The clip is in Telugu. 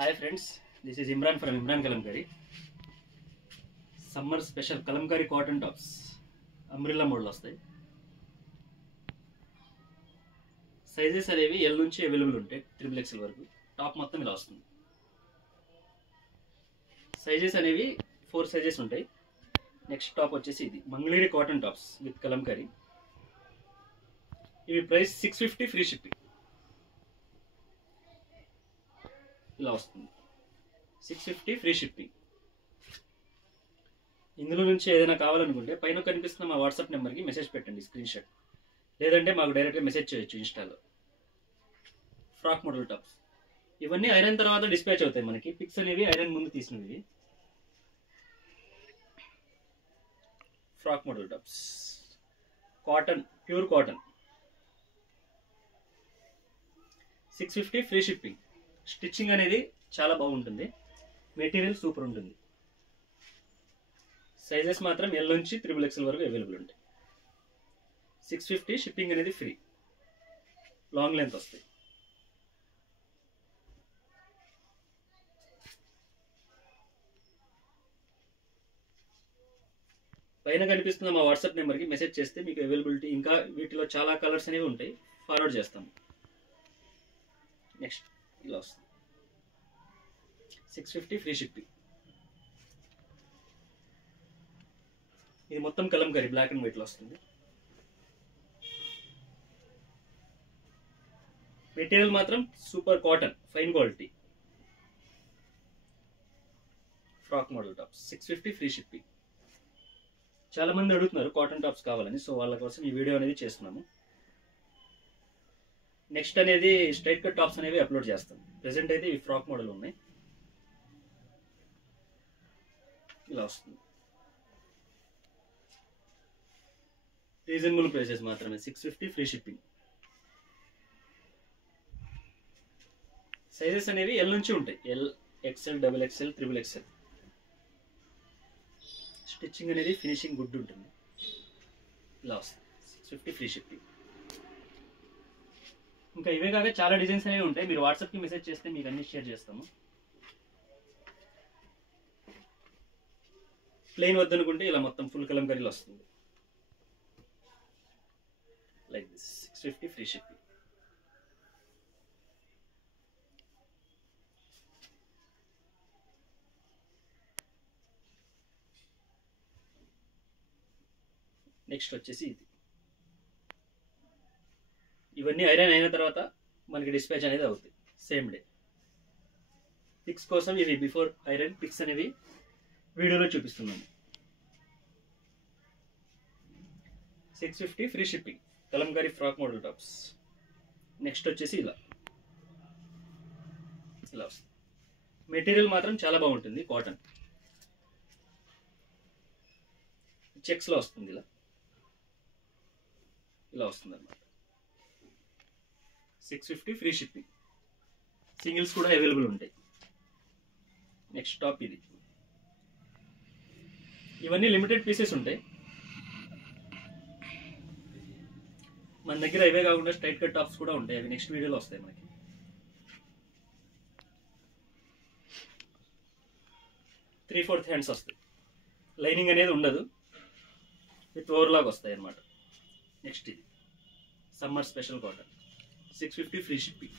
Hi friends, this is Imran from Imran Kalamkari. Summer special Kalamkari cotton tops. Umbrella model వస్తాయి. సైజెస్ అనేవి L నుంచి అవైలబుల్ ఉంటాయి XXL వరకు. టాప్ మొత్తం ఇలా వస్తుంది. సైజెస్ అనేవి 4 సైజెస్ ఉంటాయి. నెక్స్ట్ టాప్ వచ్చేసి ఇది Mangalagiri cotton tops with Kalamkari. ఇవి ప్రైస్ 650 ఫ్రీ షిప్పింగ్. ఇలా వస్తుంది 650 ఫ్రీ షిప్పింగ్. ఇందులో నుంచి ఏదైనా కావాలనుకుంటే పైన కనిపిస్తున్న మా వాట్సాప్ నెంబర్కి మెసేజ్ పెట్టండి స్క్రీన్ షాట్, లేదంటే మాకు డైరెక్ట్గా మెసేజ్ చేయొచ్చు ఇన్స్టాలో. ఫ్రాక్ మోడల్ టాప్స్ ఇవన్నీ ఐరన్ తర్వాత డిస్పాచ్ అవుతాయి. మనకి పిక్స్ అనేవి ఐరన్ ముందు తీసినవి. Frock model tops cotton, pure cotton, 650 free shipping. Stitching అనేది చాలా బాగుంటుంది, మెటీరియల్ సూపర్ ఉంటుంది. సైజెస్ మాత్రం L నుంచి XXL వరకు అవైలబుల్ ఉంటాయి. 650 షిప్పింగ్ అనేది ఫ్రీ. లాంగ్ లెంత్ వస్తాయి. పైన కనిపిస్తున్న మా వాట్సాప్ నెంబర్కి మెసేజ్ చేస్తే మీకు అవైలబిలిటీ, ఇంకా వీటిలో చాలా కలర్స్ అనేవి ఉంటాయి, ఫార్వర్డ్ చేస్తాము. నెక్స్ట్ ఇలా వస్తుంది 650 ఫ్రీ షిప్పింగ్. ఇది మొత్తం కలంకారీ బ్లాక్ అండ్ వైట్లో వస్తుంది. మెటీరియల్ మాత్రం super cotton, fine quality. Frock model tops 650 free shipping. చాలా మంది అడుగుతున్నారు కాటన్ టాప్స్ కావాలని, సో వాళ్ళ కోసం ఈ వీడియో అనేది చేస్తున్నాము. నెక్స్ట్ అనేది స్ట్రైట్ కట్ టాప్స్ అనేవి అప్లోడ్ చేస్తాం. ప్రెసెంట్ అయితే ఇవి ఫ్రాక్ మోడల్ ఉన్నాయి. ఇలా వస్తుంది. రీజనబుల్ ప్రైసెస్ మాత్రమే, 650 ఫ్రీ షిప్పింగ్. సైజెస్ అనేవి L నుంచి ఉంటాయి, L, XL, XXL, XXL. Stitching అనేది ఫినిషింగ్ గుడ్ ఉంటుంది. ఇలా వస్తుంది 650 ఫ్రీ షిప్పింగ్. ఇంకా ఇవే కాక చాలా డిజైన్స్ అనేవి ఉంటాయి. మీరు వాట్సాప్కి మెసేజ్ చేస్తే మీకు అన్ని షేర్ చేస్తాము. ప్లెయిన్ వద్దనుకుంటే ఇలా మొత్తం ఫుల్ కలంకారీలో వస్తుంది. Like this 650 free shipping. Next వచ్చేసి ఇది. ఇవన్నీ ఐరన్ అయిన తర్వాత మనకి డిస్పాచ్ అనేది అవుతుంది సేమ్ డే. పిక్స్ కోసం ఇవి బిఫోర్ ఐరన్ పిక్స్ అనేవి వీడియోలో చూపిస్తున్నాము. 650 free shipping Kalamkari frock model tops. Next వచ్చేసి ఇలా వస్తుంది. మెటీరియల్ మాత్రం చాలా బాగుంటుంది, కాటన్ చెక్స్లో వస్తుంది. ఇలా వస్తుంది అన్నమాట. 650 ఫ్రీ షిప్పింగ్. సింగిల్స్ కూడా అవైలబుల్ ఉంటాయి. నెక్స్ట్ టాప్ ఇది. ఇవన్నీ లిమిటెడ్ పీసెస్ ఉంటాయి మన దగ్గర. ఇవే కాకుండా స్ట్రైట్ కట్ టాప్స్ కూడా ఉంటాయి, అవి నెక్స్ట్ వీడియోలో వస్తాయి మనకి. త్రీ ఫోర్త్ హ్యాండ్స్ వస్తాయి, లైనింగ్ అనేది ఉండదు, విత్ ఓవర్లాగ్ వస్తాయి అన్నమాట. నెక్స్ట్ ఇది summer special cotton 650 free shipping.